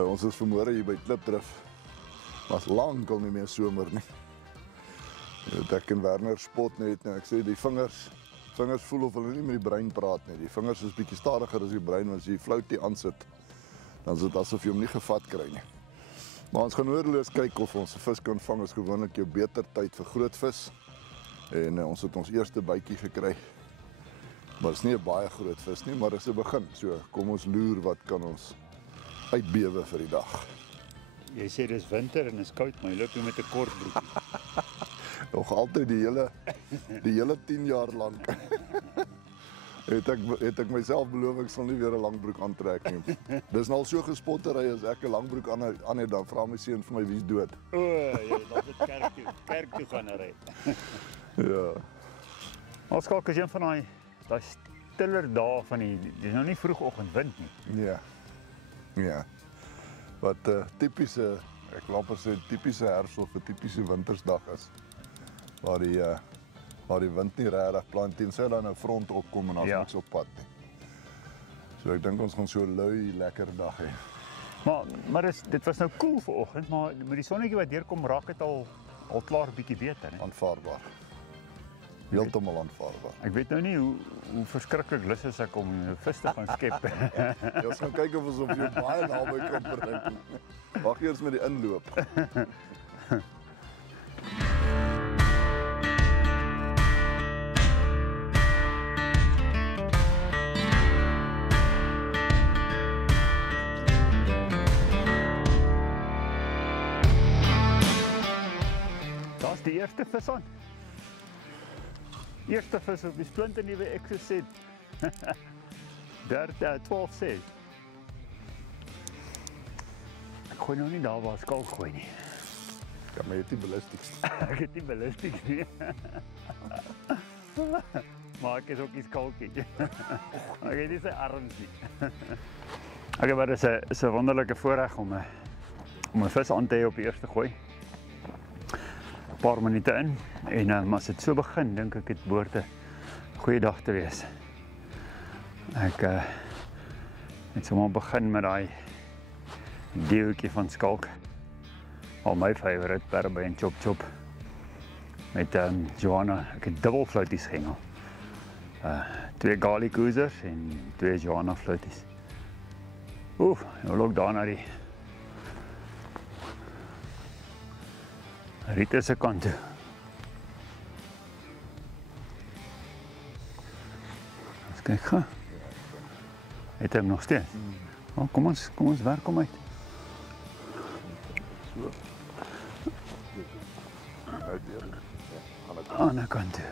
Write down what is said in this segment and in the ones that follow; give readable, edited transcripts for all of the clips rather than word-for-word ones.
Ons is vanmôre hier by Klipdrif. Was lank al nie meer somer nie. Ek en Werner spot net nou. Ek sê die vingers voel of hulle nie met die brein praat nie. Die vingers is bietjie stadiger as die brein, want as jy die floutie aansit, dan is dit asof jy hom nie gevat kry nie. Maar ons gaan oorloos kyk of ons 'n vis kan vang. Is gewoonlik jou beter tyd vir groot vis. En ons het ons eerste bytjie gekry. Maar dit is nie 'n baie groot vis nie, maar dit is 'n begin. So kom ons loer wat kan ons uitbewe vir die dag. Jy sê dis winter en is koud, maar jy loop hier met 'n kort broekie. Nog altyd die hele 10 jaar lank. het ek myself beloof ek sal nie weer 'n langbroek aantrek nie. Dis nou al so gespottery as ek 'n langbroek aan het, dan vra my seun vir my wie's dood. O, jy laat dit kerk toe gaan ry. Ja. Ons skalk is een van daai stiller dae van dis nou nie vroegoggend wind nie. Ja. Ja. Wat typiese, ek wil amper sê typiese herfs of 'n typiese wintersdag is. Waar die wind nie regtig plant tensy dan 'n front opkom en daar's niks op pad nie. So ek dink ons gaan so 'n lui lekker dag hê. Maar dit was nou koel vanoggend, maar met die sonnetjie wat deurkom raak dit al klaar 'n bietjie beter, hè. Aanvaarbaar. Heeltemal aanvaarbaar. Ek weet nou nie hoe verskriklik lus is ek om 'n vis te gaan skep. Ons gaan kyk of ons op jou baie naby kan bring. Wag eers met die inloop. Daar's die eerste vis aan. Eerste vis op die splinternuwe Exocet. 12 sê. Ek gooi nou nie daar waar skalk gooi nie. Ja, maar jy het nie ballistics. Ek het nie ballistics nie. Maar ek is ook nie skalkie. Ek het nie sy arms nie. Okay, maar dit is 'n wonderlike voorreg om 'n vis aan te hê op die eerste gooi. Paar minute in en as dit so begin, dink ek dit behoort 'n goeie dag te wees. Ek het sommer begin met daai deeltjie van skalk. Al my favourite, Berbe en Chop met Joanna. Ek het dubbel flouties gehengel. 2 garlic oozers en 2 Joanna flouties. Nou loop daar na die Rita se kant toe. Eens kyk gou. Het hom nog steeds. Kom ons werk hom uit. So. Aan die kant toe.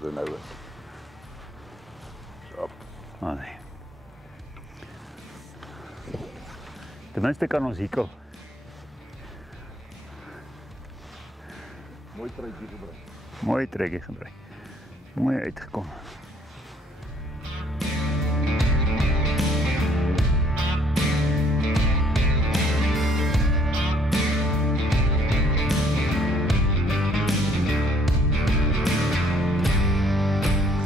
Dit nou is. Stop. Nee. Ten minste kan ons hikkel. Mooi trekkie gebruik. Mooi trekkie gebruik. Mooi uitgekom.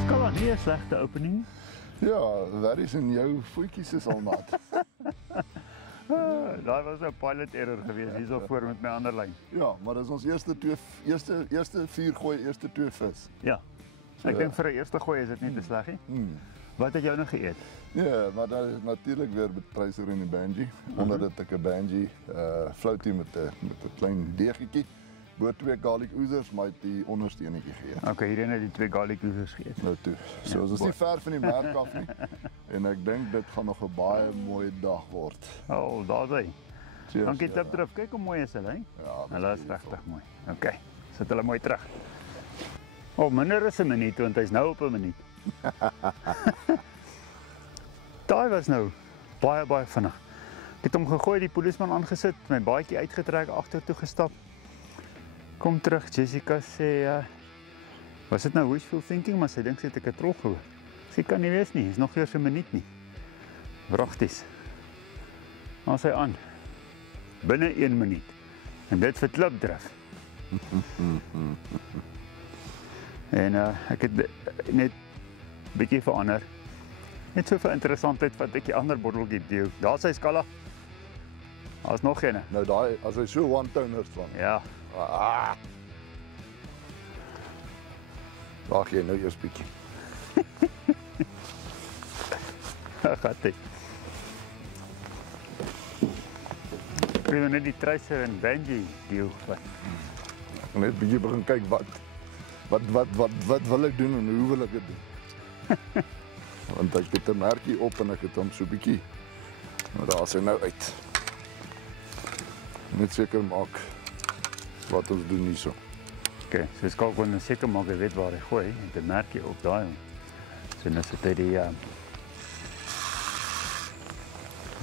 Skal nie 'n slegte opening. Ja, wat is in jou voetjies is al nat. Daar was 'n pilot error geweest hierso voor met my ander lyn. Ja, maar dis ons eerste 4 gooi, eerste 2 vis. Ja. Ek dink vir 'n eerste gooi is dit nie te sleg nie. Wat het jy nou geëet? Ja, maar daar is natuurlik weer met pryser in die banjie. Onder dit ek 'n banjie floutie met 'n klein deegetjie. Bo 2 garlic oozers, maar die ondersteunetjie gee. Okay, hierheen het die 2 garlic oozers geëet. Nou toe. So ons is nie ver van die merk af nie. En ek dink dit gaan nog 'n baie mooi dag word. Daar's hy. Cheers. Dankie Klipdrif. Kyk hoe mooi is hulle, hè? Ja, Hulle is regtig mooi. Okay. Sit hulle mooi terug. Minder as 'n minuut, want hy's nou op 'n minuut. Daai was nou baie vinnig. Ek het hom gegooi, die polisieman aangesit, my baadjie uitgetrek, agtertoe gestap. Kom terug, Jessica sê, was dit nou wishful thinking, maar sy dink sy het ek 'n trol gehoor. Sy kan nie wees nie, is nog eers 'n minuut nie. Wragties. Maar sy aan. Binne 1 minuut. En dit vir Klipdrif. En ek het net 'n bietjie verander. Net so vir interessantheid wat ek die ander botteltjie duw. Daar is hy skala. Daar's nog een. Nou daai, as hy so one-toners van. Ja. Ah. Wag jy nou eers bietjie. Gaat hy. Ek wil net die Tracer en Benji duw. Ek wil net bietjie begin kyk wat wil ek doen en hoe wil ek dit doen. Want ek het 'n merkie op en ek het hom so bietjie. Maar daar is hy nou uit. Net seker maak wat ons doen hierso. Okay, so Skalk wil seker maak hy weet waar hy gooi en 'n merkie op daai. So nou sit hy die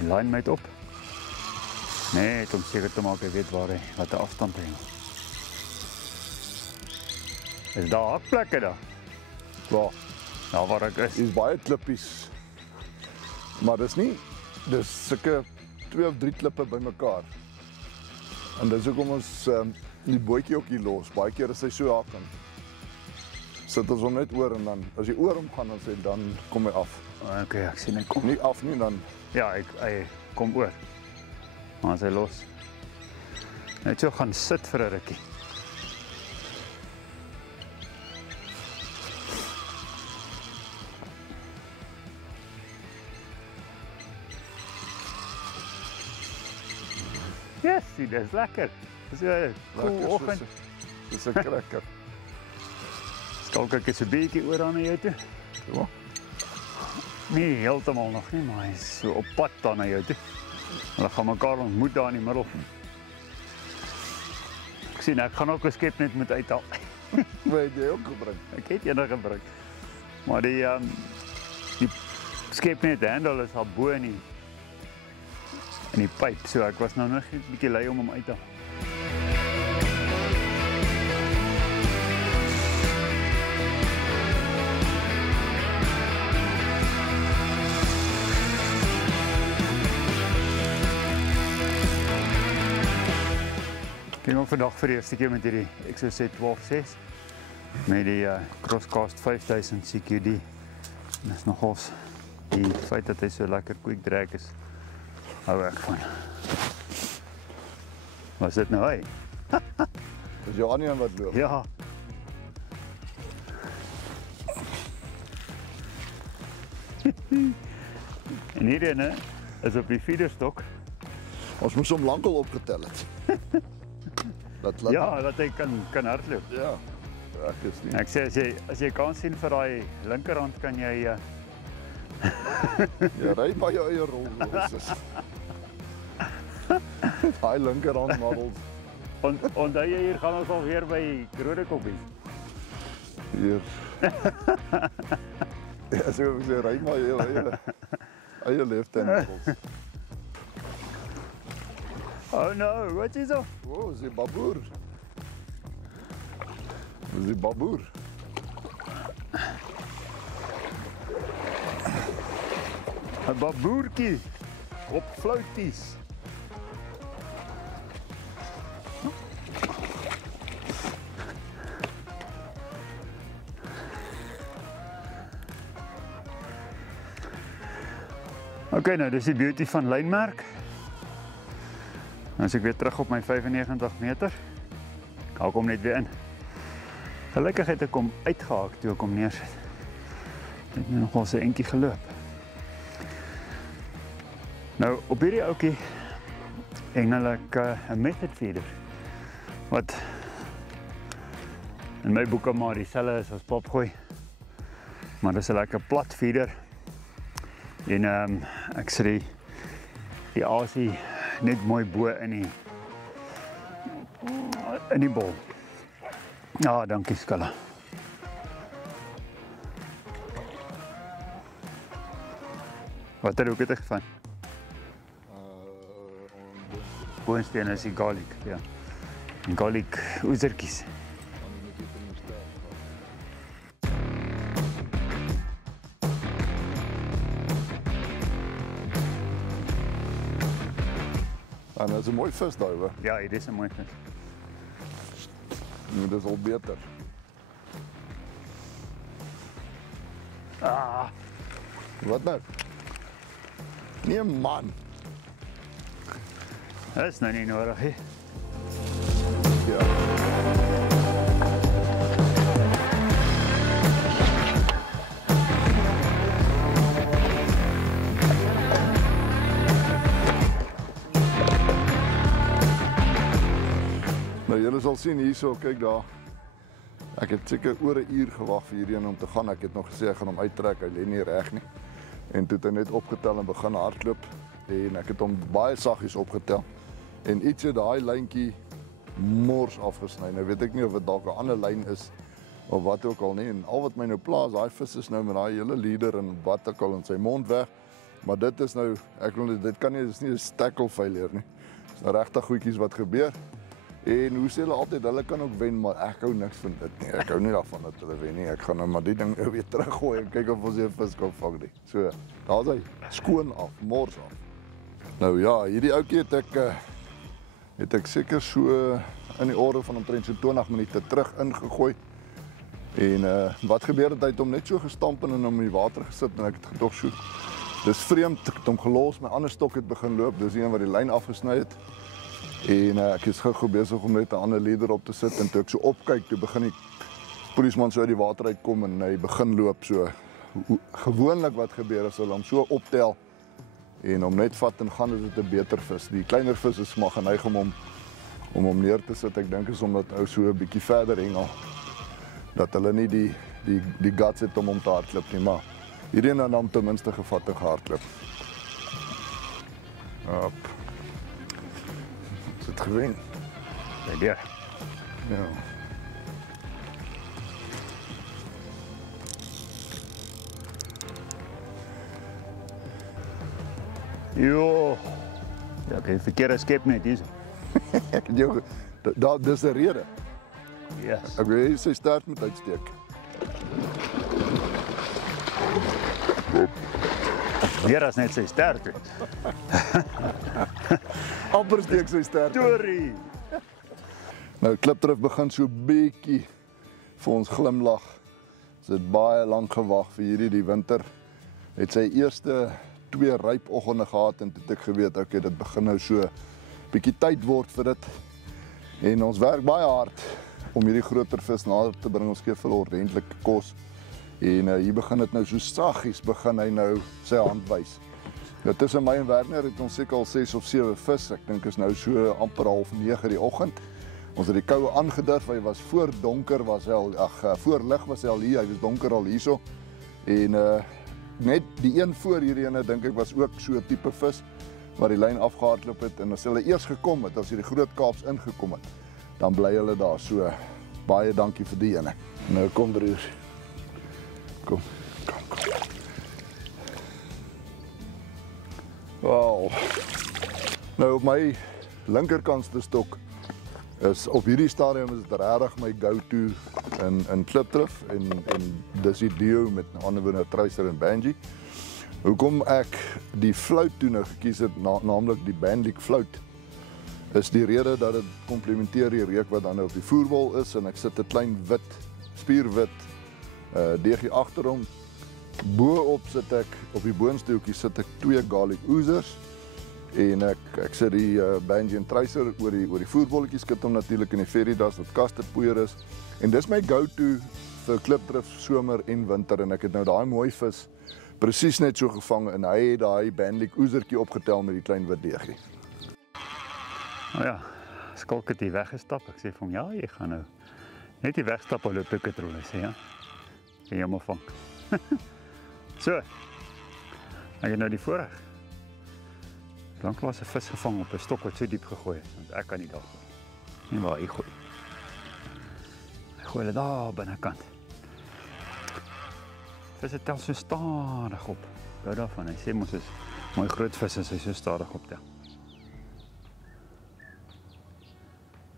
line mate op. Net om seker te maak hy weet waar hy wat 'n afstand hy. Is daar hakplekke daar? Ja, Daar waar ek is. dis baie klippies. Maar dis sulke 2 of 3 klippe bymekaar. En dis hoekom ons die bootjie ook hier los. Baie keer is hy so hakend. Sit ons hom net oor en dan as jy oor hom gaan dan kom hy af. Okay, ek sien hy kom. Nie af nie dan. Ja, hy kom oor. Maar as hy los. Net so gaan sit vir 'n rukkie. Yes, dis lekker. Dis 'n cool oggend. Dis 'n cracker. Skalk ek is 'n bietjie oor aan jou toe. Ja. Nee, heeltemal nog nie, maar hy is so op pad daar na jou toe. Hulle gaan mekaar ontmoet daar in die middel. Ek sien ek gaan ook 'n skep net met uithaal. Weet jy ook gebring? Ek het eendag gebruik. Maar die skep net handle is al bo in die pyp, so ek was nou nog 'n bietjie lui om hom uit te haal. Ek ging ook vandag vir die eerste keer met hierdie Exocet 12.6 met die Crosscast 5000 CQD. En dit is nogals die feit dat hy so lekker quick drag is, hou ek van. Was dit nou hy? Dis jou ander een wat loop. Ja. En hierdie is op die feederstok. Ons moes hom lankal opgetel het. Ja, dat hy kan hardloop. Ja. Ek is nie. Ek sê as jy kan sien vir daai linkerhand kan jy Jy ry by jou eie rol. Daai linkerhand models onthou jy hier gaan ons alweer by Grodekoppie. hier. Ja, so ek sê ry maar jou eie left-hand models. Oh no, wat is dit? Oh, is die baboer. Is die baboer. 'n baboertjie op fluities. Okay, nou dis die beauty van lynmerk. As ek weer terug op my 95 meter. Ek hou hom net weer in. Gelukkig het ek hom uitgehaak toe ek hom neersit. Ek het nogal so 'n entjie geloop. Nou op hierdie ouetjie engel ek 'n method feeder wat in my boeke maar dieselfde is as popgooi. Maar dis 'n lekker plat feeder. En ek sit die asie net mooi bo in die bol. Ja, dankie Skalla. Wat het ook gegaan? Boonsteen is die garlic, ja. Garlic oezertjies. En dat is 'n mooi vis daai, hoor. Ja, dit is 'n mooi vis. Nou, dis al beter. Ah, Wat nou? Nee man. dat is nou nie nodig, hè. Ja. Nou julle sal sien hierso, kyk daar. Ek het seker oor 'n uur gewag vir hierdie een om te gaan. Ek het nog gesê ek gaan hom uittrek, hy lê nie reg nie. En toe het hy net opgetel en begin hardloop en ek het hom baie saggies opgetel. En iets het daai lyntjie mors afgesny. Nou weet ek nie of dit dalk 'n ander lyn is of wat ook al nie. En al wat my nou pla is daai vis is nou met daai hele leader en wat ook al in sy mond weg. Maar dit is nou, ek wil dit kan nie, dis nie 'n tackle failure nie. Dis nou regtig goedjies wat gebeur. En hoe sê hulle altyd, hulle kan ook wen, maar ek hou niks van dit nie. Ek hou nie daarvan dat hulle wen nie. Ek gaan nou maar die ding weer teruggooi en kyk of ons 'n vis kan vang nie. So, daar's hy, skoon af, mors af. Nou ja, hierdie ouetjie het ek seker so in die orde van omtrent so 20 minute terug ingegooi. En wat gebeur het, hy het hom net so gestamp en hom in die water gesit en ek het gedog so. Dis vreemd, ek het hom gelos, my ander stok het begin loop. Dis die een wat die lyn afgesny het. En ek is gou besig om net 'n ander leader op te sit en toe ek so opkyk, toe begin die polisieman so uit die water uitkom en hy begin loop so. Gewoonlik wat gebeur as hulle hom so optel en hom net vat en gaan, is dit 'n beter vis. Die kleiner vis is maar geneig om hom neer te sit. Ek dink is omdat ou so 'n bietjie verder hengel dat hulle nie die guts het om hom te hardloop nie, maar hierdie een dan ten minste gevat en gehardloop. Op. Is het gewen? By deur. Ja. Jo. Ja, ek het verkeerde skep net hier. Ek het jou, dis 'n rede. Yes. Ek wil sy stert moet uitsteek. Weer as net sy sterk. Amper steek sy stert. Storie. Nou klipdrif begin so bietjie vir ons glimlag. Ons het baie lank gewag vir hierdie die winter. Het sy eerste 2 ryp oggende gehad en toe het ek geweet, okay, dit begin nou so bietjie tyd word vir dit. En ons werk baie hard om hierdie groter vis nader te bring. Ons gee vir hulle ordentlike kos. En hier begin dit nou so saggies begin hy nou sy hand wys. Nou tussen my en Werner het ons seker al 6 of 7 vis. Ek dink is nou so amper 8:30 die oggend. Ons het die koue aangedurf. Hy was voor donker was hy al, voor lig was hy al hier. Hy was donker al hierso. En net die een voor hierdie ene dink ek was ook so 'n tipe vis waar die lyn afgehardloop het en as hulle eers gekom het, as hierdie groot Kaaps ingekom het, dan bly hulle daar. So baie dankie vir die ene. Nou kom broer. Kom. Wow. Nou op my linkerkantste stok is op hierdie stadium is dit regtig my go-to in klipdrif en dis die duo met ander woorde Tracer en Banji. Hoekom ek die flouttoene gekies het, naamlik die Bandlik flout, is die rede dat dit komplementeer die reuk wat dan op die voerbal is en ek sit 'n klein wit, spierwit deegie agter hom. Bo-op sit ek, op die boonstoeltjie sit ek 2 garlic oozers en ek sit die Banji en Tracer oor die voerbolletjies, skit hom natuurlik in die Veritas wat custardpoeier is. En dis my go-to vir klipdrif somer en winter en ek het nou daai mooi vis presies net so gevang en hy het daai Bandlik oezertjie opgetel met die klein wit deegie. Nou ja, Skalk het hier weggestap. Ek sê vir hom, ja, jy gaan nou net hier wegstap en loop ek het rol. Hy sê, ja, kan jy hom vang. So, ek het nou die voorreg. Lanklaas 'n vis gevang op 'n stok wat so diep gegooi is, want ek kan nie daar gooi. Nie waar hy gooi. Hy gooi hulle daar binnekant. Visse tel so stadig op. Hou daarvan, hy sê mos is mooi groot vis as hy so stadig optel.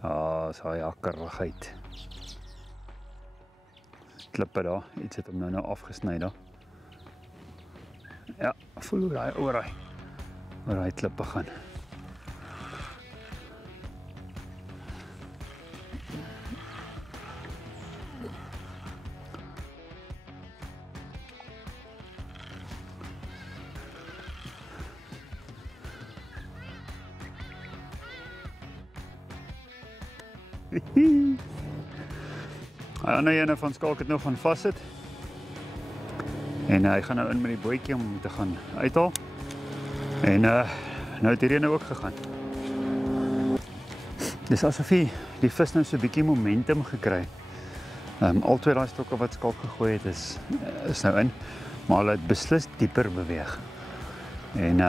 Ah, so hy akkerigheid. Klippe daar, iets het hom nou afgesny daar. Ja, voel hoe hy oor hy klippe gaan. Hy ander ene van Skalk het nou gaan vassit. En hy gaan nou in met die bootjie om te gaan uithaal. En nou het hierdie ook gegaan. Dis asof die vis nou so 'n bietjie momentum gekry. Al twee daai stokke wat Skalk gegooi het is nou in, maar hulle het beslis dieper beweeg. En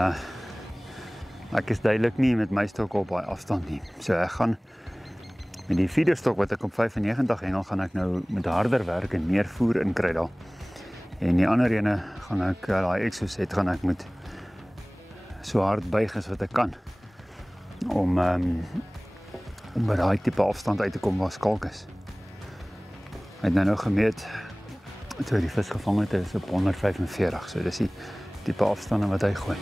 ek is duidelik nie met my stok op baie afstand nie. So ek gaan met die feederstok wat ek op 95 hengel, gaan ek nou met harder werk en meer voer inkry daar. En die ander ene gaan ek, daai exoset gaan ek moet so hard buig as wat ek kan. Om by daai tipe afstand uit te kom waar Skalk is. Hy het nou gemeet, toe hy die vis gevang het, is op 145, so dis die tipe afstande wat hy gooi.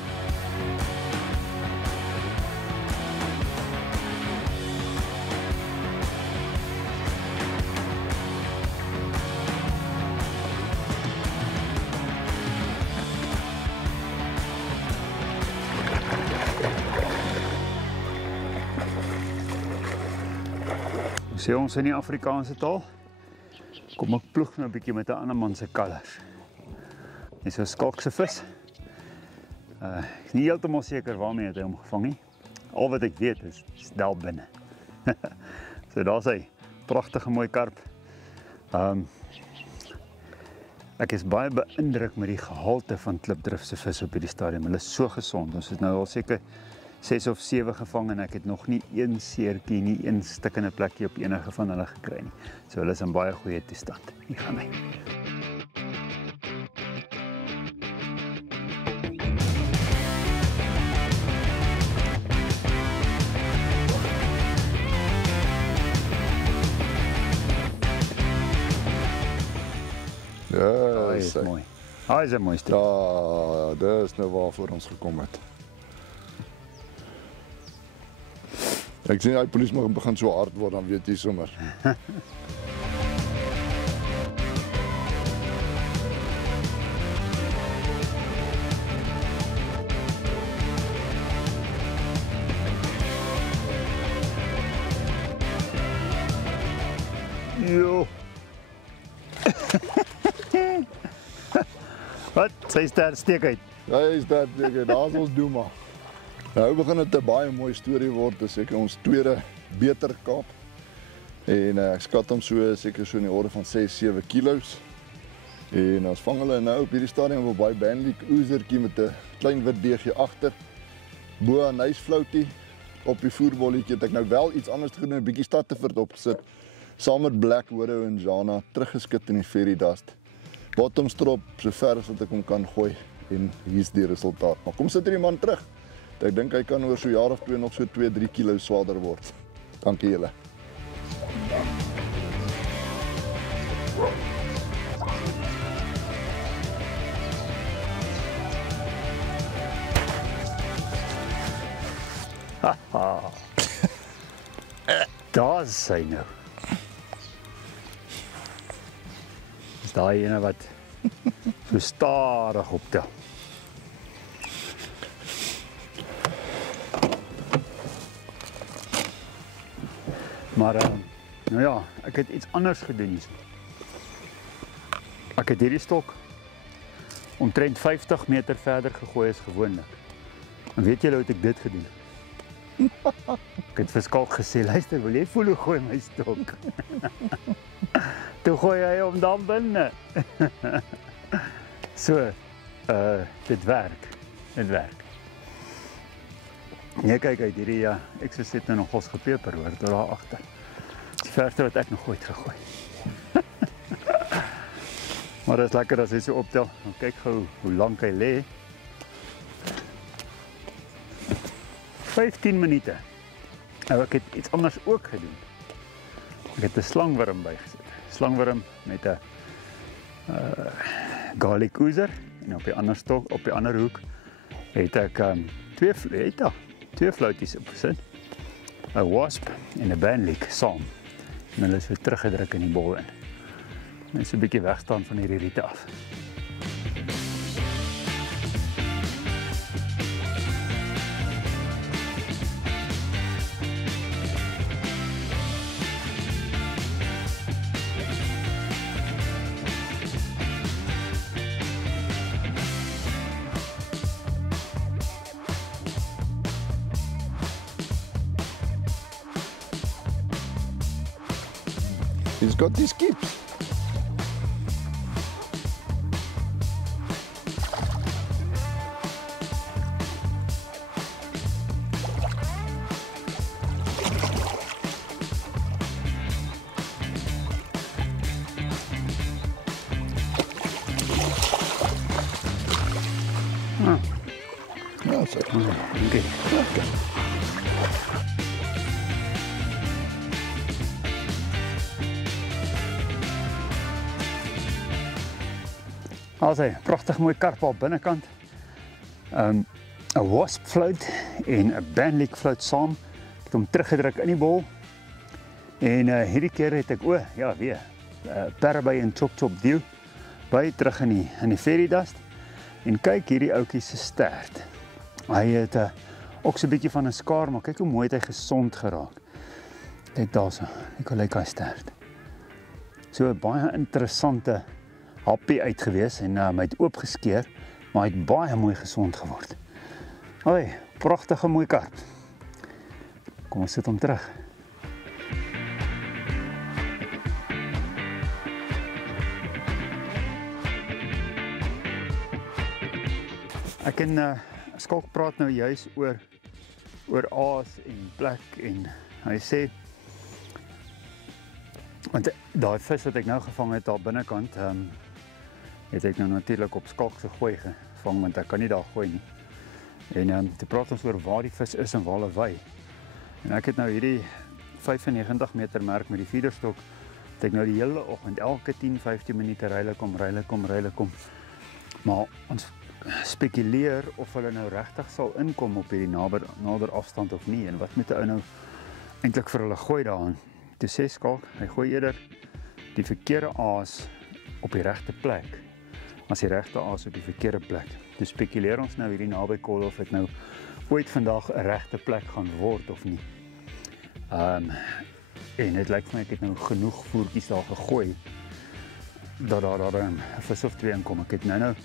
Sê ons in die Afrikaanse taal, kom ek ploeg nou 'n bietjie met 'n ander man se kalvers. Dis so Skalk se vis. Ek is nie heeltemal seker waarmee het hy hom gevang nie. Al wat ek weet is daar binne. So daar's hy, pragtige mooi karp. Ek is baie beïndruk met die gehalte van Klipdrift se vis op hierdie stadium. Hulle is so gesond. Ons het nou al seker 6 of 7 gevang en ek het nog nie een seertjie, nie een stikkende plekkie op enige van hulle gekry nie. So hulle is in baie goeie toestand. Hier gaan hy. Ja, Is mooi. Hy is 'n mooi stuk. Ja, dis nou waarvoor ons gekom het. Ek sien die polisie mag begin so hard word, dan weet jy sommer. Jo. Wat? Sy steek uit. Ja, is dat seker, daar's ons doen maar. Nou begin dit 'n baie mooi storie word, dis seker ons tweede beter Kaap. En ek skat hom seker so in die orde van 6-7 kilos. En ons vang hulle nou op hierdie stadium op baie Bandlik oezertjie met 'n klein wit deeggie agter. Bo 'n nuisfloutie op die voerbolletjie het ek nou wel iets anders gedoen, 'n bietjie Statterford opgesit. Saam met Black Widow en Jana teruggeskit in die Fairy Dust. Bottomstrop so ver as wat ek hom kan gooi en hier's die resultaat. Maar kom sit hierdie man terug. Ek dink hy kan oor so 'n jaar of 2 nog so 2-3 kilo swaarder word. Dankie julle. Daar's hy nou. Dis daai ene wat so stadig optel. Maar nou ja, ek het iets anders gedoen hier. Ek het hierdie stok omtrent 50 meter verder gegooi as gewoonlik. En weet julle hoe ek dit gedoen het? Ek het vir Skalk gesê, luister, wil jy voel hoe gooi my stok? Toe gooi hy hom dan binne. So, dit werk. Dit werk. Nee, kyk uit hierdie exoset nou nogals gepeper hoor, tot daar agter. Die verste wat ek nog ooit gegooi. Maar dit is lekker as hy so optel. Nou kyk gou hoe lank hy lê. 15 minute. Nou ek het iets anders ook gedoen. Ek het 'n slangwurm bygesit. Slangwurm met 'n garlic oozer en op die ander stok, op die ander hoek het ek twee flouties opgesit. 'n wasp en 'n bandlik saam. En hulle is weer teruggedruk in die bol in. Net so 'n bietjie wegstaan van hierdie riete af. He's got his skips. Ja, so. Okay. Okay. Also, pragtig mooi karp op binnekant. 'n wasp float en 'n bandleek float saam. Ek het hom teruggedruk in die bol. En hierdie keer het ek weer Parabay en Chop Chop deal by terug in die fairy dust. En kyk hierdie ouetjie se stert. Hy het ook so 'n bietjie van 'n skaar, maar kyk hoe mooi het hy gesond geraak. Kyk daarso, ek lyk hy stert. So 'n baie interessante happie uitgewees en hy het oopgeskeer, maar hy het baie mooi gesond geword. Hoi, pragtige mooi karp. Kom ons sit hom terug. Ek en Skalk praat nou juis oor aas en plek en hy sê want daai vis wat ek nou gevang het daar binnekant het ek nou natuurlik op Skalk se gooi gevang want ek kan nie daar gooi nie. En te praat ons oor waar die vis is en waar hulle wy. En ek het nou hierdie 95 meter merk met die feederstok het ek nou die hele oggend elke 10-15 minute ryle kom. Maar ons spekuleer of hulle nou regtig sal inkom op hierdie nader afstand of nie en wat moet 'n ou nou eintlik vir hulle gooi daarin. Toe sê Skalk, hy gooi eerder die verkeerde aas op die regte plek as die regte aas op die verkeerde plek. Toe spekuleer ons nou hierdie naby kol of dit nou ooit vandag 'n regte plek gaan word of nie. En dit lyk vir my ek het nou genoeg voertjies daar gegooi dat daar 'n vis of twee inkom. Ek het nou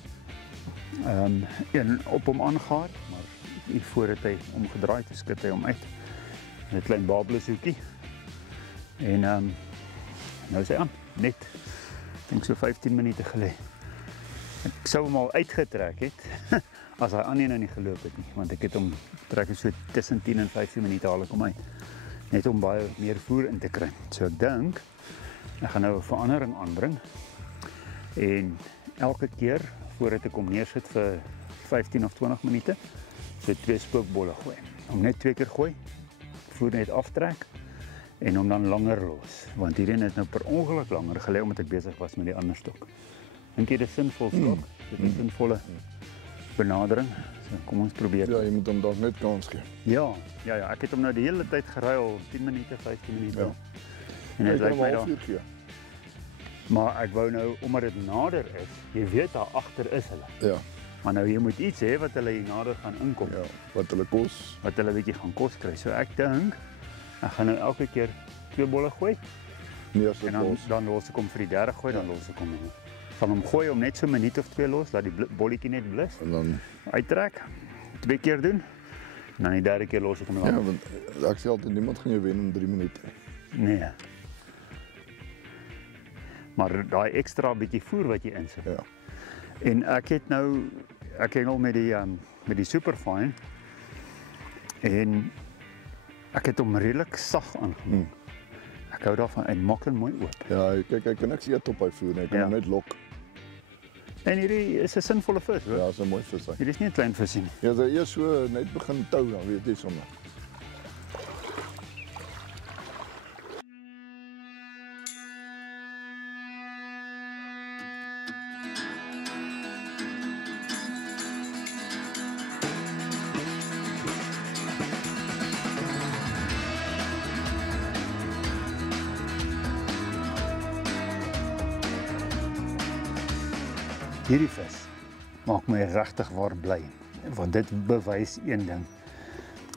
een op hom aangehaal, maar hier voor het hy omgedraai, toe skit hy hom uit. 'n klein babelsoekie. En nou is hy aan, net, ek dink so 15 minute gelê. Ek sou hom al uitgetrek het, as hy aan nie geloop het nie, want ek het hom trek so tussen 10 en 15 minute haal ek hom uit. Net om baie meer voer in te kry. So ek dink, ek gaan nou 'n verandering aanbring, en elke keer, voordat ek hom neersit vir 15 of 20 minute, so 2 spookbolle gooi. Om net 2 keer gooi, voer net aftrek, en hom dan langer los, want hierdie het nou per ongeluk langer gelê, omdat ek besig was met die ander stok. Dink jy dit is sinvol, Skalk? Dit is 'n sinvolle benadering, so kom ons probeer. Ja, jy moet hom dalk net kans gee. Ja, ek het hom nou die hele tyd geruil, 10 minute, 15 minute. Ja. En hy lyk my daar. Gee. Maar ek wou nou, omdat dit nader is, jy weet daar agter is hulle. Ja. Maar nou jy moet iets hê wat hulle hier nader gaan inkom. Ja, wat hulle kos. Wat hulle 'n bietjie gaan kos kry. So ek dink, ek gaan nou elke keer 2 bolle gooi. Neersit En los. dan los ek hom vir die derde gooi, dan los ek hom. Van hom gooi om net so 'n minuut of 2 los, laat die bolletjie net blus. En dan, Uittrek, 2 keer doen. En dan die derde keer los ek hom ja, dan. want ek sê altyd, niemand gaan jou wen in 3 minute. Nee. Maar daai ekstra bietjie voer wat jy insit. Ja. En ek hengel met die Superfine en ek het hom redelik sag aangemaak. Ek hou daarvan, hy maak hom mooi oop. Ja, kyk, hy kan niks eet op hy voer nie, hy kan hom net lok. En hierdie is 'n sinvolle vis, hoor. Ja, is 'n mooi vis hy. Hierdie is nie 'n klein visie nie. Ja, as hy eers so net begin tou, dan weet jy sommer. Hierdie vis maak my regtig waar bly, want dit bewys een ding.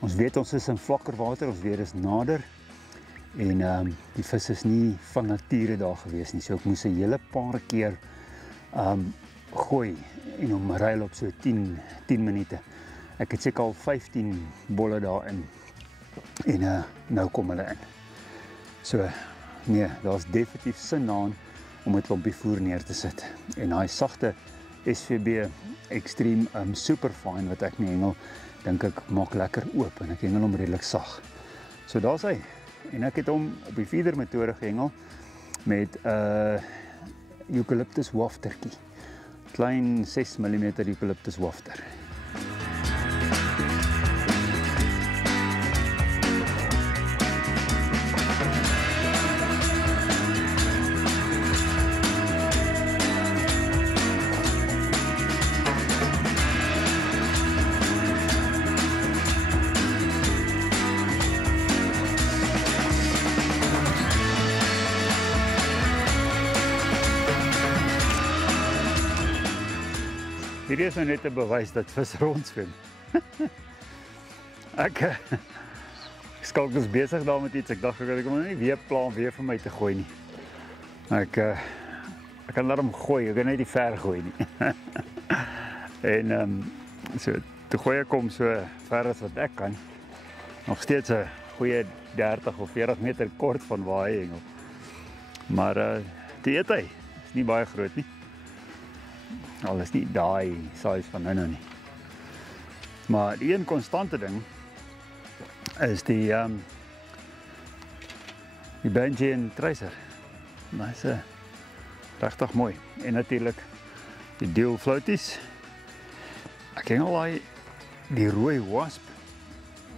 Ons weet ons is in vlakker water, ons weet is nader en die vis is nie van nature daar gewees nie. So ek moes 'n hele paar keer gooi en hom ruil op so 10 minute. Ek het seker al 15 bolle daarin en nou kom hulle in. So nee, daar's definitief sin daarin om 'n klompie voer neer te sit. En daai sagte SVB Extreme Superfine wat ek nie hengel, dink ek maak lekker oop en ek hengel hom redelik sag. So daar's hy. En ek het hom op die feeder metode gehengel met 'n eucalyptus waftertjie. Klein 6 mm eucalyptus wafter. Hierdie is nou net 'n bewys dat vis rondswem. Ek Skalk is besig daar met iets. Ek dink ek kom nie weer plan weer vir my te gooi nie. Ek kan laat hom gooi, ek kan net nie ver gooi nie. En so toe gooi ek hom so ver as wat ek kan. Nog steeds 'n goeie 30 of 40 meter kort van waar hy hengel. Maar die eet hy is nie baie groot nie. Al is nie daai size van nou nie. Maar die een konstante ding is die Benji en Tracer. Dit is regtig mooi. En natuurlik die dual floaties. Ek hengel daai die rooi wasp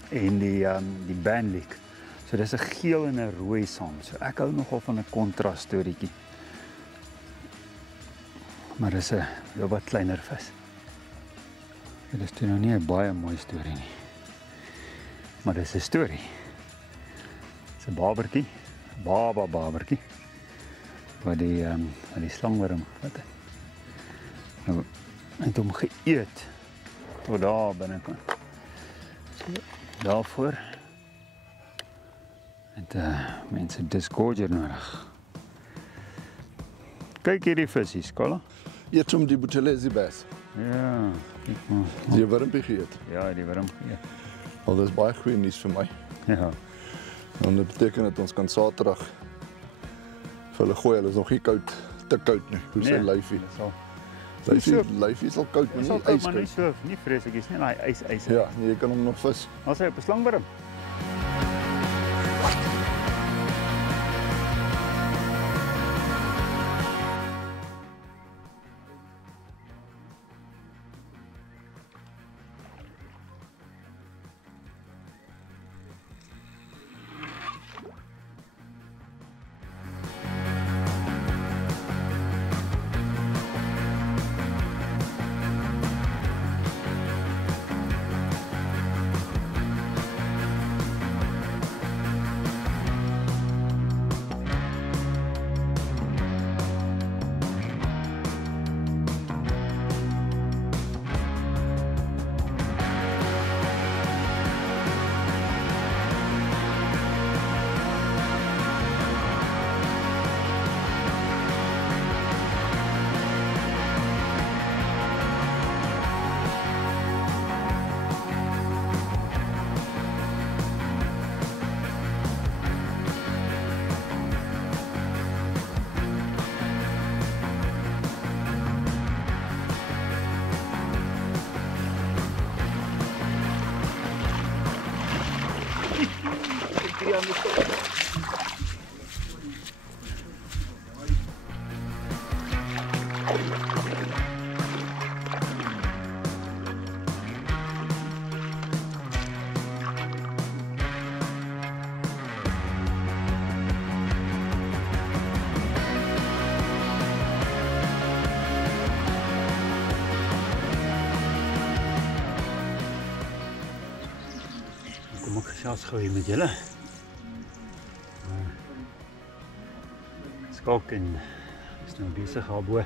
en die bandleek. So dis 'n geel en 'n rooi saam. So ek hou nogal van 'n kontras storieetjie. Maar dis 'n wat kleiner vis. Dit is toe nou nie 'n baie mooi storie nie. Maar dis 'n storie. Dis 'n babertjie, babertjie wat die slangworm gevat het. Nou het hom geëet tot daar binnekant. So daarvoor het mense disgorger nodig. Kyk hierdie visie, Skala. Eet hom die Buthelezi bass. Ja, kyk maar. Die wurmpie geëet. Ja, die wurm geëet. Al dis baie goeie nuus vir my. Ja. Want dit beteken dat ons kan Saterdag vir hulle gooi. Hulle is nog nie koud, te koud nie. Hoe sê lyfie? Lyfie is al koud, maar nie ijskoud. Maar nie so, nie vreeslik is nie, daai ys. Ja, nee, jy kan hom nog vis. As hy op 'n slangworm. Kom ek gesels gou hier met julle. Skalk en is nou besig daarbo.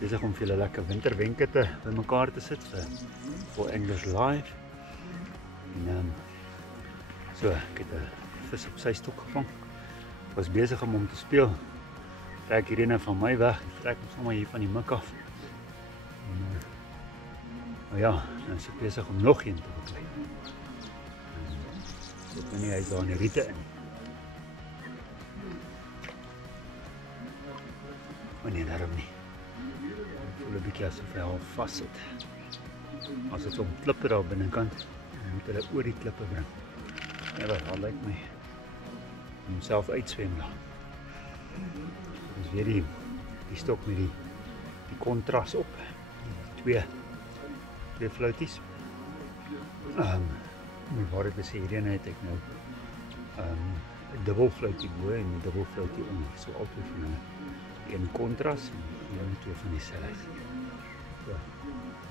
Besig om vir julle lekker winterwenke te bymekaar te sit vir English Live. En so, ek het 'n vis op sy stok gevang. Ek was besig om hom te speel. Trek hierdie een van my weg. Ek trek hom sommer hier van die mik af. En, nou ja, nou is ek besig om nog een te beklei. Ek weet nie, hy is daar in die riete in. Maar nee, daarom nie. Ek voel 'n bietjie asof hy al vas sit. As dit om klippe daar binnenkant, dan moet hulle oor die klippe bring. Ja, dat lyk my homself uitswem daar. Dis weer die stok met die kontras op. Twee flouties. Maar waar ek sê, hierdie het ek nou 'n dubbelfloutie bo en 'n dubbelfloutie onder. So altyd van hulle. Een kontras en dan twee van die selles. Ja,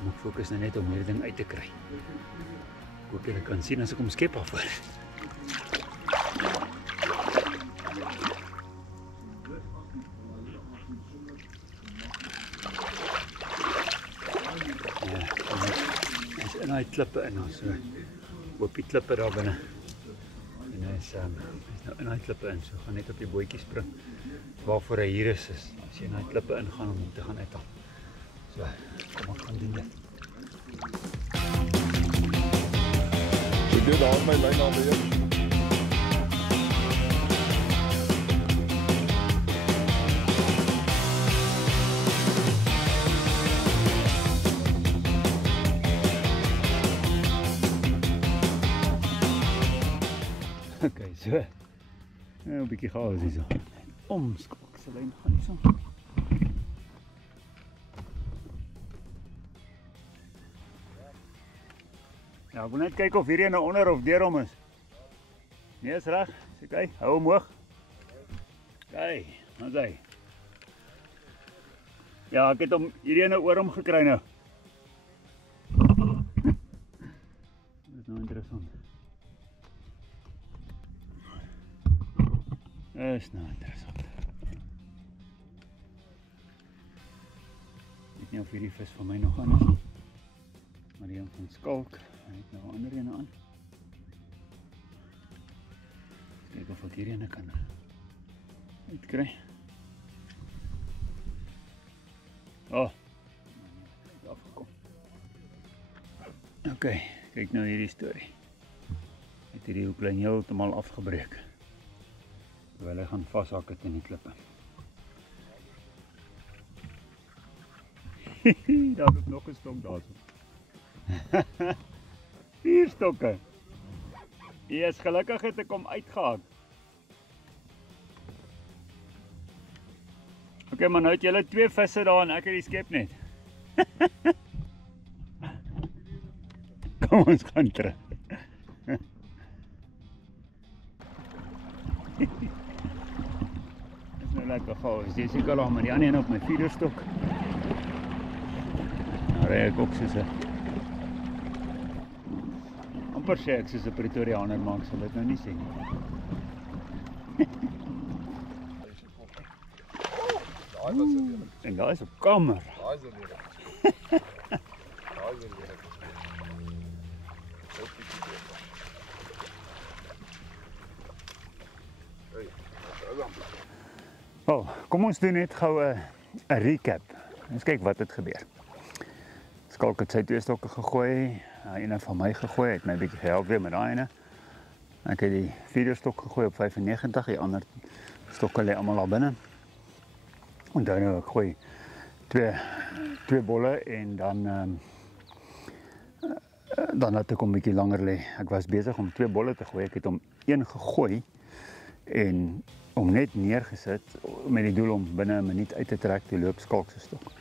moet fokus nou net om hierdie ding uit te kry. Ek hoop julle kan sien as ek hom skep af hoor. En hy klippe in ons so op die klippe daar binne. En hy is nou in hy klippe in, so gaan net op die bootjie spring. Waarvoor hy hier is as jy in hy klippe ingaan om hom te gaan uithaal. So, kom ek gaan doen dit. Ek doen daar my lyn alweer. Okay, so. Nou 'n bietjie chaos hier so. Omskok se lyn gaan so. Ja, ek wil net kyk of hierdie nou onder of deur hom is. Nee, is reg. Is okay. Hou hom hoog. Okay, ons hy. Ja, ek het hom hierdie nou oor hom gekry nou. Dit is nou interessant. Is nou interessant. Ek weet nie of hierdie vis van my nog aan is nie. Maar die een van skalk, hy het nou 'n ander een aan. Kyk of ek hierdie ene kan uitkry. Oh, hy het afgekom. Okay, kyk nou hierdie storie. Het hierdie hoeklyn heeltemal afgebreek. Terwyl hy gaan vashak het in die klippe. Daar loop nog 'n stok daarso. 4 stokke. Yes, gelukkig het ek hom uitgehak. Okay, maar nou het julle 2 visse daar en ek het die skep net. Kom ons gaan terug. Lekker gauw, is deze al maar die ander een op my feederstok. Nou ry ek ook soos 'n amper sê ek soos 'n Pretoriaaner, maar ek sal dit nou nie sê nie. En daar is op kamer. Daai is weer. Daai is weer. Oh, kom ons doen net gou 'n recap. Ons kyk wat het gebeur. Skalk het sy 2 stokke gegooi, een van my gegooi, het my bietjie gehelp weer met daai ene. Ek het die feederstok gegooi op 95, die ander stokke lê almal daar binne. En dan nou ek gooi twee bolle en dan het ek hom 'n bietjie langer lê. Ek was besig om 2 bolle te gooi. Ek het hom 1 gegooi en om net neergesit met die doel om binne 'n minuut uit te trek, toe loop Skalk se stok.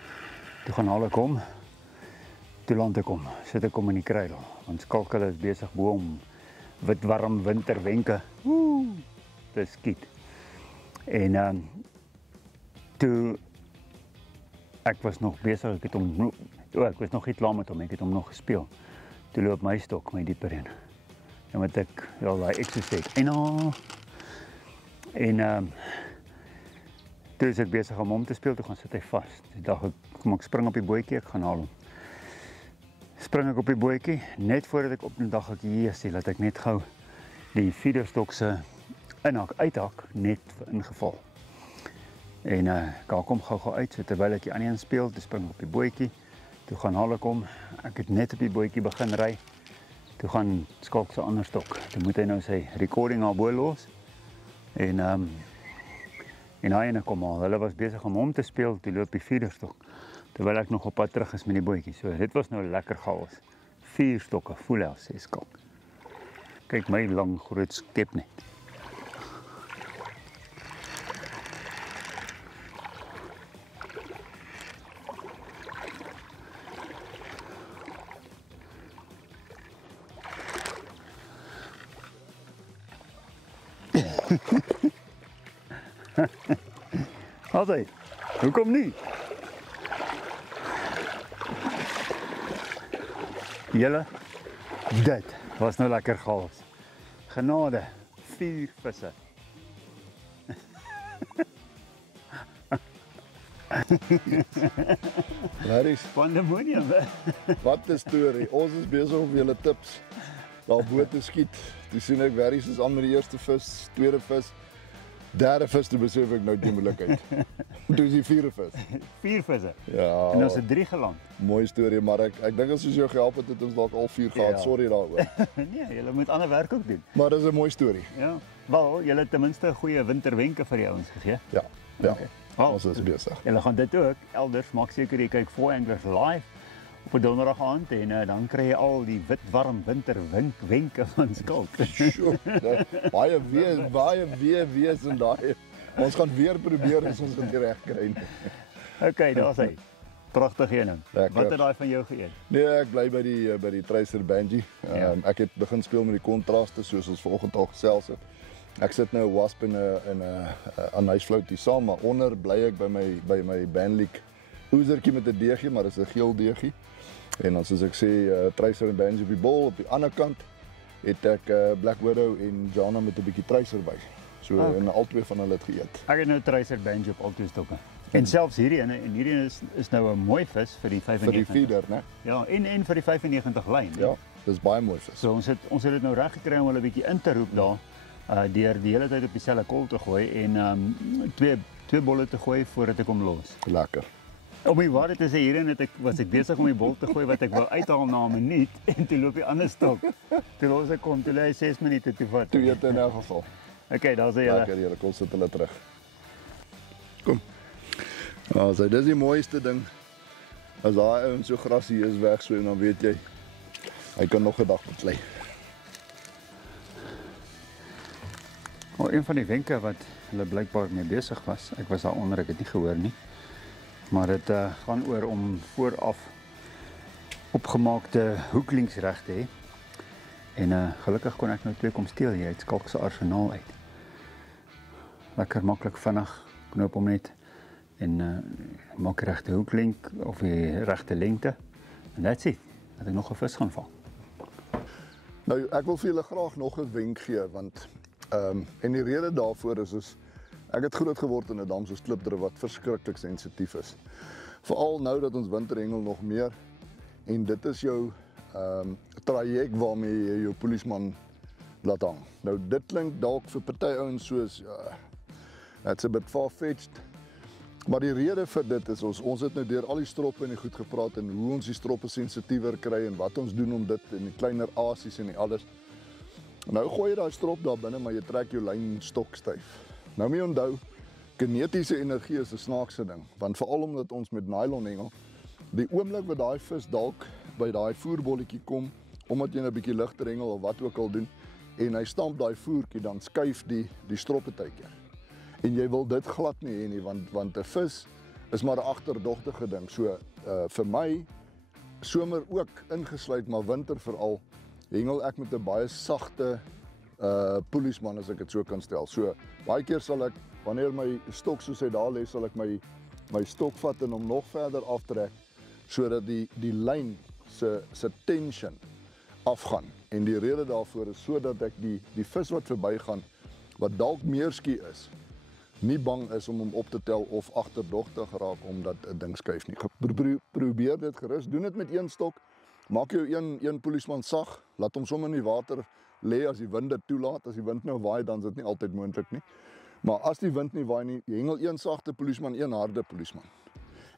Toe gaan haal ek hom, toe land ek hom, sit ek hom in die kruidel, want Skalk hulle is besig bo om wit warm winterwenke te skiet. En toe ek was nog besig, ek was nog nie klaar met hom, ek het hom nog gespeel. Toe loop my stok my dieper in. En wat ek daai exercise en toe is ek besig om hom te speel, toe gaan sit hy vas. Dis dag ek kom ek spring op die bootjie, ek gaan haal hom. Spring ek op die bootjie, net voordat ek op die dag ek hier sê, laat ek net gou die feederstok se inhak uithak net ingeval. En ek haal hom gou uit, so terwyl ek die ander een speel, toe spring ek op die bootjie, toe gaan haal ek hom, ek het net op die bootjie begin ry, toe gaan Skalk se ander stok, toe moet hy nou sy recording al bo los. En En daai ene kom al, hulle was besig om te speel, toe loop die viererstok. Terwyl ek nog op pad terug is met die bootjie. So dit was nou lekker chaos. 4 stokke, voel as 6 kalk. Kyk my lang groot skep net. Alsy, hoekom nie? Julle, dit was nou lekker chaos. Genade, 4 visse. Larry, Pandemonium, wat 'n storie. Ons is besig om julle tips daar bo te skiet. Toe sien ek Larry is aan met die eerste vis, tweede vis, derde vis, toe besef ek nou die moontlikheid. Toe is die vierde vis. 4 visse. Ja, En ons het 3 geland. mooi storie, maar ek dink as ons jou gehelp het ons dalk al 4 gehad. Ja. Sorry daaroor. Nee, julle moet ander werk ook doen. Maar dis 'n mooi storie. Ja. Wel, julle het ten minste 'n goeie winterwenke vir die ouens gegee. Ja. Ja. Okay. Wel, Ons is besig. julle gaan dit ook elders maak seker jy kyk 4 Anglers live op 'n donderdag aand en dan kry jy al die wit warm winterwenke van Skalk. Sjoe, baie wees in daai. Ons gaan weer probeer as ons dit reg kry. Okay, daar's hy. Pragtige een. Lekker. Wat het daai van jou geëet? Nee, ek bly by die Tracer Banji. Ja. Ek het begin speel met die kontraste soos ons vanoggend al gesels het. Ek sit nou 'n wasp en 'n anysfloutie saam, maar onder bly ek by my Banlik oezertjie met 'n deegie, maar dis 'n geel deegie. En dan soos ek sê, Tracer en Banji op die bol, op die ander kant het ek Black Widow en Jana met 'n bietjie Tracer by. So en albei van hulle het geëet. Ek het nou Tracer Banjo op al twee stokke. En selfs hierdie ene en hierdie ene is nou 'n mooi vis vir die 95. Vir die feeder, né? Ja, en vir die 95 lyn. Ja, dis baie mooi vis. So ons het dit nou reg gekry om hulle bietjie in te roep daar, deur die hele tyd op dieselfde kol te gooi en twee bolle te gooi voordat ek hom los. Lekker. Om die waarheid te sê, hierin was ek besig om die bol te gooi wat ek wou uithaal na 'n minuut en toe loop die ander stok. Toe los ek hom, toe lê hy 6 minute toe vat. Toe eet in elk geval. Okay, daar's hy. Lekker, julle kom sit hulle terug. Kom. Also, dis die mooiste ding. As daai ouens so grasie is weg so en dan weet jy hy kan nog 'n dag beklei. Een van die wenke wat hulle blykbaar mee besig was, ek was daaronder, ek het nie gehoor nie, maar dit gaan oor om vooraf opgemaakte hoeklinks reg te hê. En gelukkig kon ek nou 2 kom steel hier uit Skalk se arsenaal uit. Lekker maklik vinnig, knoop hom net en maak die regte hoeklink of die regte lengte. En that's it. Dat ek nog 'n vis gaan vang. Nou, ek wil vir julle graag nog 'n wenk gee want en die rede daarvoor is ek het groot geword in 'n dam soos Klipdrift wat verskriklik sensitief is. Veral nou dat ons winterhengel nog meer en dit is jou traject waarmee jy jou polisman laat hang. Nou dit klink dalk vir party ouens soos it's a bit far-fetched. Maar die rede vir dit is ons het nou deur al die stroppe en die goed gepraat en hoe ons die stroppe sensitiewer kry en wat ons doen om dit en die kleiner asies en die alles. Nou gooi jy daai strop daar binne, maar jy trek jou lyn stokstyf. Nou moet jy onthou, kinetiese energie is 'n snaakse ding, want veral omdat ons met nylon hengel, die oomblik wat daai vis dalk by daai voerbolletjie kom, omdat jy 'n bietjie ligter hengel of wat ook al doen, en hy stamp daai voertjie, dan skuif die stroppe partykeer. En jy wil dit glad nie hê nie, want 'n vis is maar 'n agterdogtige ding. So vir my, somer ook ingesluit, maar winter veral, hengel ek met 'n baie sagte polisman as ek dit so kan stel. So baie keer sal ek, wanneer my stok soos hy daar lê, sal ek my stok vat en hom nog verder aftrek sodat die lyn se tension afgaan. En die rede daarvoor is sodat ek die vis wat verbygaan, wat dalk meer skie is, nie bang is om hom op te tel of agterdogtig raak omdat 'n ding skuif nie. Probeer dit gerus, doen dit met een stok. Maak jou een polisman sag, laat hom sommer in die water lê as die wind dit toelaat. As die wind nou waai, dan is dit nie altyd moontlik nie. Maar as die wind nie waai nie, hengel een sagte polisman, een harde polisman.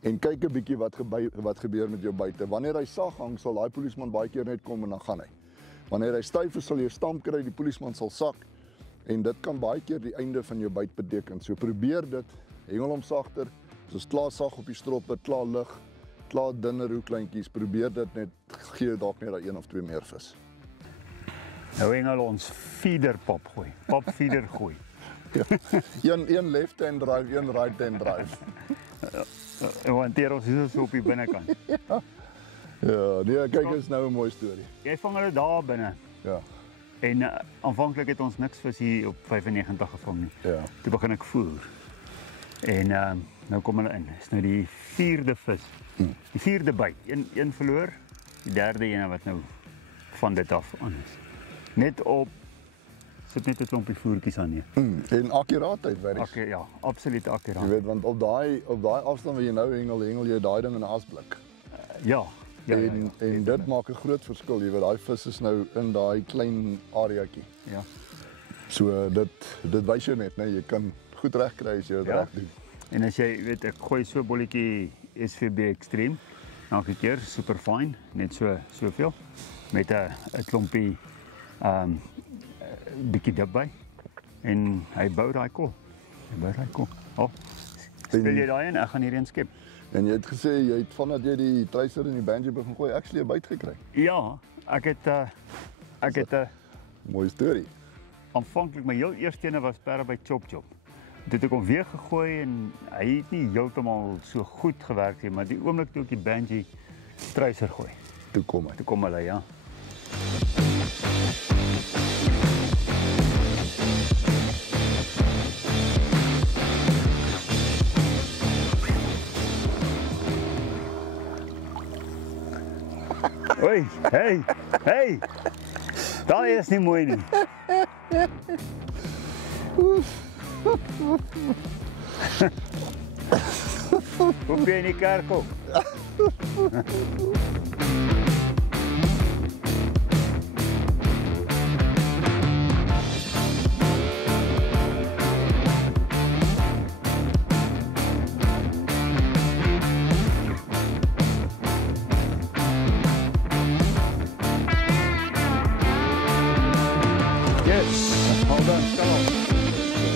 En kyk 'n bietjie wat gebeur met jou buite. Wanneer hy sag hang, sal daai polisman baie keer net kom en dan gaan hy. Wanneer hy styf is, sal jy 'n stamp kry, die polisman sal sak En dit kan baie keer die einde van jou byt beteken. So probeer dit, hengel hom sagter, soos klaar sag op die stroppe, klaar lig, klaar dunner hoeklyntjies, probeer dit net, gee dalk net daai 1 of 2 meer vis. Nou hengel ons feederpop gooi, popfeeder gooi. Ja. Een left hand drive, een right hand drive. En hanteer ons hier so op die binnekant. Ja, nee, kyk, is nou 'n mooi storie. Jy vang hulle daar binne. Ja, En aanvanklik het ons niks vis hier op 95 gevang nie. ja. Toe begin ek voer. En nou kom hulle in. Dis nou die 4de vis. Die 4de byt. Een verloor, die 3de een wat nou van dit af aan is. Net op sit net 'n klompie voertjies aan hier. En akkuraatheid, werk. Ja, absoluut Jy akkuraat. weet, want op daai afstand waar jy nou hengel jy daai ding in 'n asblik. Ja. En dit maak 'n groot verskil, jy weet, daai vis is nou in daai klein areaatjie. Ja. So dit wys jou net, jy kan goed regkry as jy dit reg doen. En as jy weet, ek gooi so 'n bolletjie SVB Extreme elke keer, super fyn, net soveel met 'n klompie bietjie dip by. En hy bou daai kol. Oh, speel jy daai in? Ek gaan hierheen skep. En jy het gesê jy het vandat jy die tracer en die banjo begin gooi, actually 'n byt gekry. Ja, ek het Mooi storie. aanvanklik my heel eerste ene was perde by Chop Chop. Toe het ek hom weer gegooi en hy het nie heeltemal so goed gewerk nie, maar die oomblik toe ek die banjo tracer gooi, Toe kom hy. toe kom hulle, ja. Hoi, hey. Daai is nie mooi nie. Hoe ben je in die kerk op? Hold on, kom op.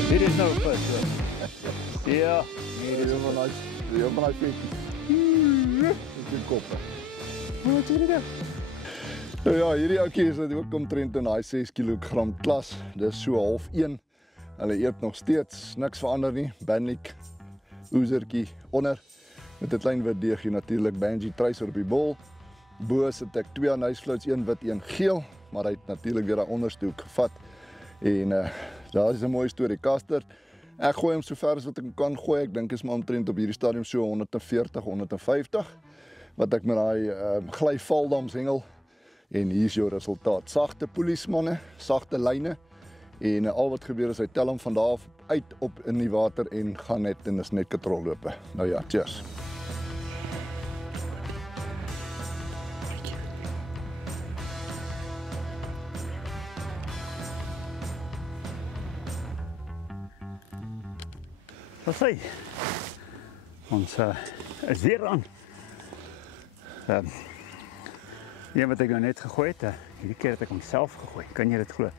Dit is nou vis. Ja, Nee, dis van daai petjie. Dis die kop. Wat sê jy dan? Ja, hierdie ouetjie is dit ook omtrent in daai 6 kg klas. Dis so 0.5-1. Hulle eet nog steeds, niks verander nie. Banlik, oezertjie onder met 'n klein wit deegie natuurlik, banjo tracer op die bol. Bo sit ek 2 anysfloats, 1 wit, 1 geel, maar hy het natuurlik weer daai onderste hoek gevat. En daar is 'n mooi storie, Kaster. Ek gooi hom so ver as wat ek kan gooi. Ek dink is maar omtrent op hierdie stadium so 140, 150 wat ek met daai gly valdams hengel. En hier is jou resultaat. Sagte poeliesmanne, sagte lyne. En al wat gebeur is hy tel hom van daar af uit op in die water en gaan net en is net katrollope. Nou ja, cheers. wat sê? Ons is weer aan. Een wat ek nou net gegooi het, hierdie keer het ek hom self gegooi. Kan jy dit glo?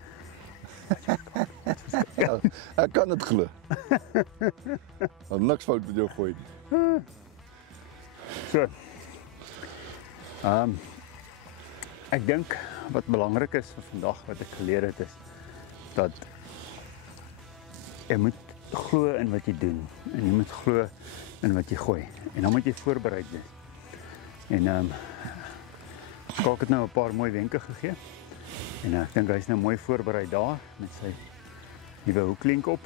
Ja, ek kan dit glo. Daar niks fout met jou gooi nie. So. Ek dink wat belangrik is vir vandag wat ek geleer het is dat jy moet glo in wat jy doen en jy moet glo in wat jy gooi en dan moet jy voorbereid wees. En Skalk het nou 'n paar mooi wenke gegee en ek dink hy's nou mooi voorberei daar met sy nuwe hoeklink op.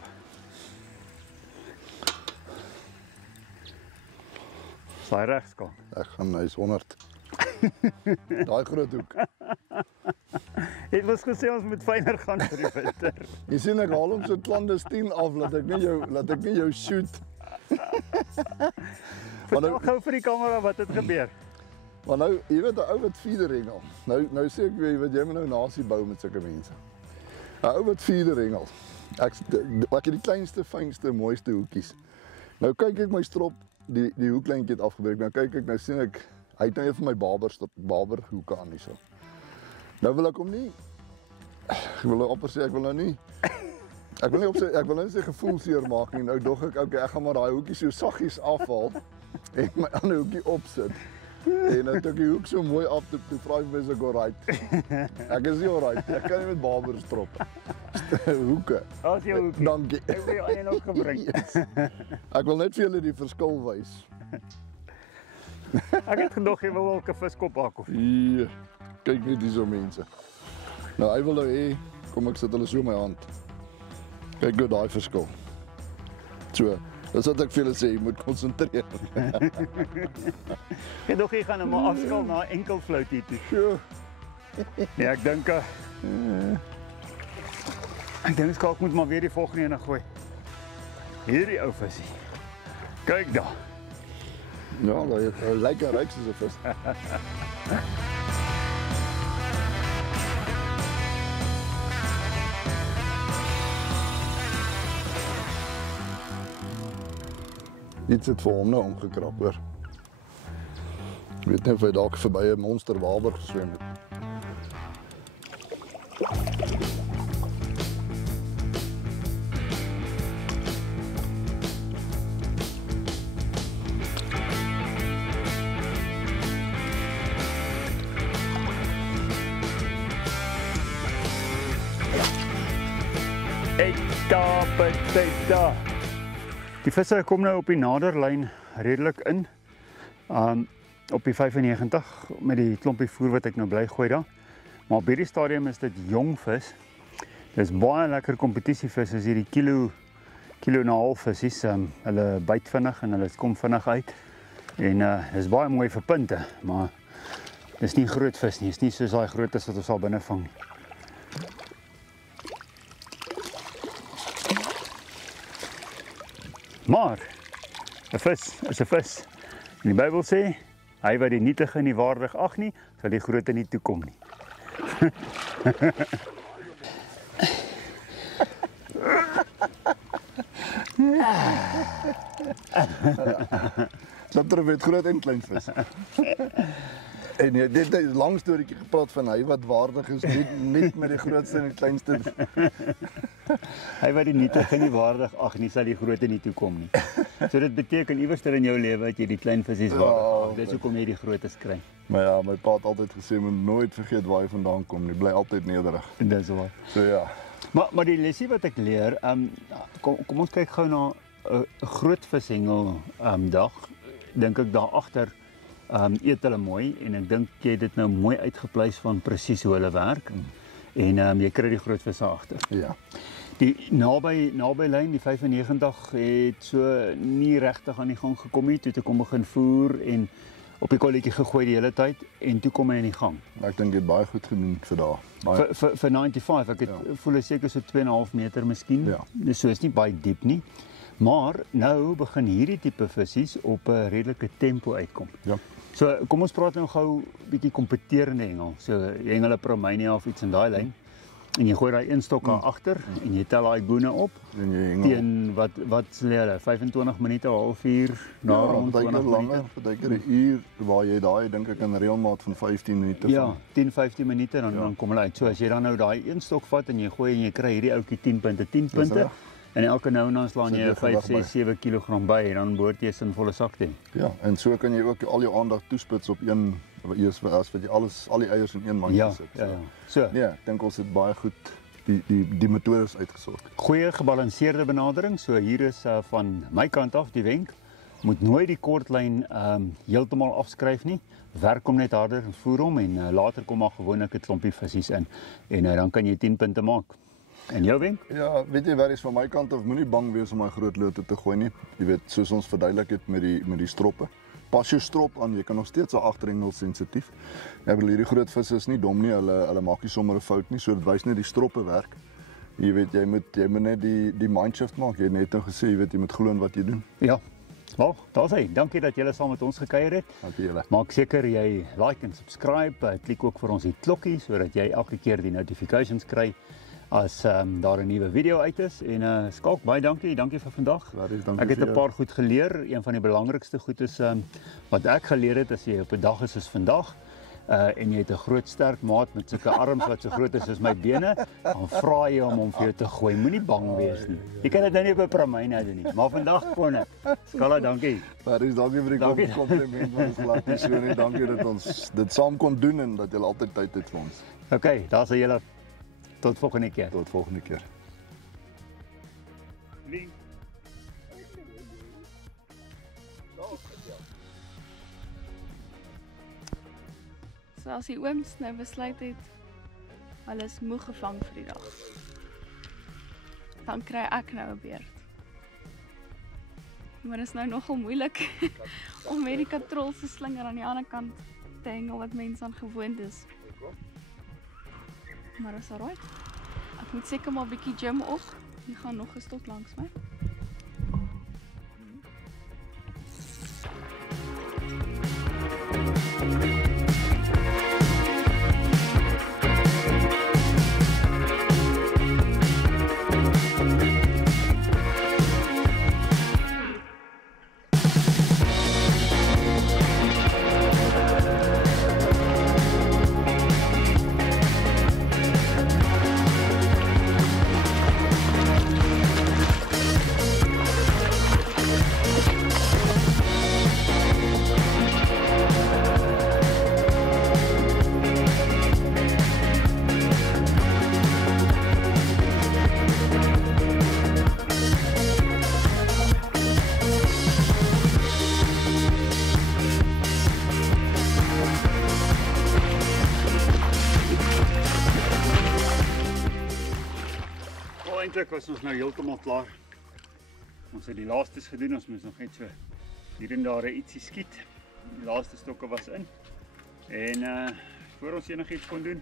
Sy reg, Skalk. Ek gaan hy's 100. Daai groot hoek. Het ons gesê ons moet fyner gaan vir die winter. Jy sien ek haal hom so clandestien af laat ek nie jou shoot. Vertel gou vir die kamera wat het gebeur. Maar nou, jy weet 'n ou wat feeder hengel. Nou sê ek jy weet jy moet nou nasie bou met sulke mense. 'n Ou wat feeder hengel. Ek het die kleinste, fynste, mooiste hoekies. Nou kyk ek my strop, die hoeklyntjie het afgebreek. Nou kyk ek, nou sien ek hy het nou een van my barber hoeke aan hierso. Nou wil ek hom nie. Ek wil nou amper sê ek wil nou nie Ek wil nie sy gevoel seer maak nie. Nou dog ek, okay, ek gaan maar daai hoekie so saggies afhaal en my ander hoekie opsit. En dan toe ek die hoek so mooi af toe vra ek my se alright. Ek is nie alright. Ek kan nie met barbers strop. Hoeke. As jou hoekie. Dankie. Ek wil jou alleen ook gebruik. Yes. Ek wil net vir julle die verskil wys. Ek het gedog jy wil ook 'n viskop hak of Ja. Kyk net hierso mense. Nou hy wil nou hê, kom ek sit hulle so in my hand. Kyk nou daai verskil. So, dis wat ek vir julle sê, jy moet konsentreer. Ek dog jy gaan hom maar afskaal na 'n enkel floutie toe. So, Nee, ek dink ek moet maar weer die volgende ene gooi. Hierdie ou visie. Kyk daar. ja, hy lyk ryk soos 'n vis. Iets het vir hom nou omgekrap, hoor. Ek weet nie of hy dalk verby 'n monsterwaber geswem het. Daar. Die visse kom nou op die naderlyn redelik in. Op die 95 met die klompie voer wat ek nou bly gooi daar. Maar op hierdie stadium is dit jong vis. Dis baie lekker kompetitievis as hierdie kilo en 'n half visies. Hulle byt vinnig en hulle kom vinnig uit. En dis baie mooi vir punte, maar dis nie groot vis nie. Dis nie soos daai grootes wat ons al binne vang nie. Maar 'n vis is 'n vis. En die Bybel sê, hy wat die nietige nie waardig ag nie, sal die groote nie toekom nie. Dat weet groot en klein vis. En jy het 'n lang storieetjie gepraat van hy wat waardig is, nie met die grootste en die kleinste. Hy wat die nietige nie waardig ag nie, sal die groote nie toekom nie. So dit beteken iewers in jou lewe dat jy die klein visies waardig ag. Dis hoekom jy die grootes kry. Maar ja, my pa het altyd gesê moet nooit vergeet waar jy vandaan kom nie. Bly altyd nederig. Dis waar. So ja. Maar die lesie wat ek leer, kom ons kyk gou na 'n groot vishengel dag. Dink ek daar agter eet hulle mooi en ek dink jy het dit nou mooi uitgepleis van presies hoe hulle werk. En jy kry die groot visse agter. Ja. Die naby lyn, die 95 het so nie regtig aan die gang gekom nie. Toe het ek hom begin voer en op die kolletjie gegooi die hele tyd en toe kom hy in die gang. Ek dink jy het baie goed gedoen vir daar. Vir 95, ek het voel seker so 2,5 meter miskien. Ja. Dus so is nie baie diep nie. Maar nou begin hierdie tipe visies op 'n redelike tempo uitkom. Ja. So kom ons praat nou gou 'n bietjie kompeterende hengel. So jy hengel 'n Promania of iets in daai lyn. En jy gooi daai een stok daar agter en jy tel daai boene op. En jy hengel. Teen wat sê hulle 25 minute, 'n halfuur, na rond 20 minute. Partykeer 'n uur waar jy daai dink ek in reëlmaat van 15 minute Ja, 10-15 minute dan kom hulle uit. So as jy dan nou daai een stok vat en jy gooi en jy kry hierdie ouetjie 10 punte. En elke nou en dan slaan jy 5, 6, 7 kg by en dan behoort jy 'n sinvolle sak te hê. Ja, en so kan jy ook al jou aandag toespits op een as wat jy al die eiers in een mandjie sit. Ja. So, nee, ek dink ons het baie goed die metodes uitgesorg. Goeie gebalanseerde benadering. So hier is van my kant af die wenk. Moet nooit die kortlyn heeltemal afskryf nie. Werk hom net harder en voer hom en later kom maar gewoonlik 'n klompie visies in en dan kan jy 10 punte maak. En jou wenk? Ja, weet jy wat is van my kant af, moenie bang wees om daai groot lote te gooi nie. Jy weet, soos ons verduidelik het met die stroppe. Pas jou strop aan, jy kan nog steeds 'n agterhengel sensitief. Ek bedoel hierdie groot visse is nie dom nie, hulle maak nie sommer 'n fout nie, so dit wys net die stroppe werk. Jy weet, jy moet net die mindshift maak. Jy het net nou gesê, jy weet, jy moet glo in wat jy doen. Ja. Wel, daar's hy. Dankie dat julle saam met ons gekuier het. Dankie julle. Maak seker jy like en subscribe, klik ook vir ons die klokkie sodat jy elke keer die notifications kry as daar 'n nuwe video uit is. En Skalk, baie dankie vir vandag. Ek het 'n paar goed geleer. Een van die belangrikste goed is wat ek geleer het as jy op 'n dag is soos vandag, en jy het 'n groot sterk maat met sulke arms wat so groot is soos my bene, dan vra jy hom om vir jou te gooi. Moenie bang wees nie. Jy kan dit nou nie op 'n pramyne doen nie, maar vandag kon ek. Skala, dankie. Paris, dankie vir die kompliment, maar dit is glad nie so nie. Dankie dat ons dit saam kon doen en dat jy altyd tyd het vir ons. Okay, daar's julle. Tot volgende keer. Tot volgende keer. So as die ooms nou besluit het, hulle is moeg gevang vir die dag, dan kry ek nou 'n beerd. Maar dit is nou nogal moeilik om met die katrol se slinger aan die ander kant te hengel wat mense aan gewoond is. Maar is alright. Ek moet seker maar 'n bietjie gym op. Die gaan nog gestot langs my. Eintlik was ons nou heeltemal klaar. Ons het die laastes gedoen, ons moes nog net so hier en daar ietsie skiet. Die laaste stokke was in. En voor ons enigiets kon doen,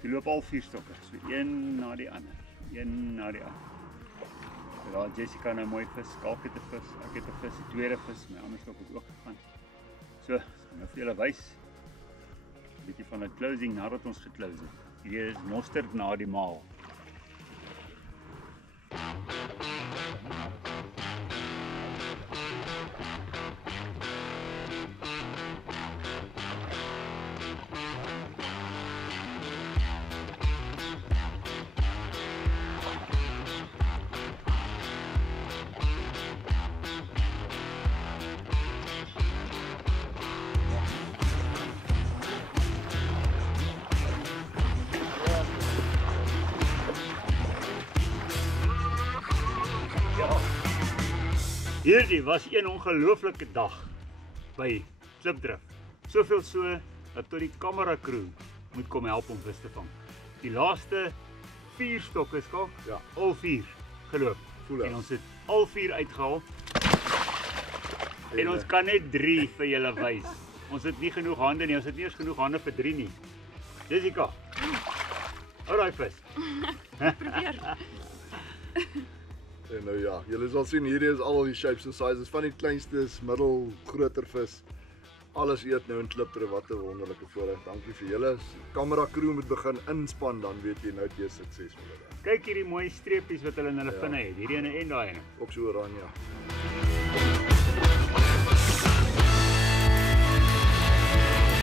die loop al 4 stokke, so een na die ander, een na die ander. So daar Jessica nou mooi vis, Kalk het 'n vis, ek het 'n vis, die tweede vis, my ander stok het ook gegaan. So, ek gaan nou vir julle wys, 'n bietjie van 'n closing nadat ons geclose het. Hier is mosterd na die maal. Hierdie was een ongelooflike dag by Klipdrif. Soveel so dat tot die kamera crew moet kom help om vis te vang. Die laaste 4 stokke Skalk, Ja. al 4 geloop. En ons het al 4 uitgehaal. En ons kan net 3 vir julle wys. Ons het nie genoeg hande nie, ons het nie eens genoeg hande vir 3 nie. Jessica, hou daai vis. Probeer. En nou ja, julle sal sien hierdie is al die shapes en sizes van die kleinstes, middel, groter vis. Alles eet nou in Klipdrif, wat 'n wonderlike voorreg. Dankie vir julle. Kamera crew moet begin inspan, dan weet jy nou jy is suksesvol. Kyk hierdie mooi streepies wat hulle in hulle vinne het. Hierdie ene en daai ene. Ook so oranje.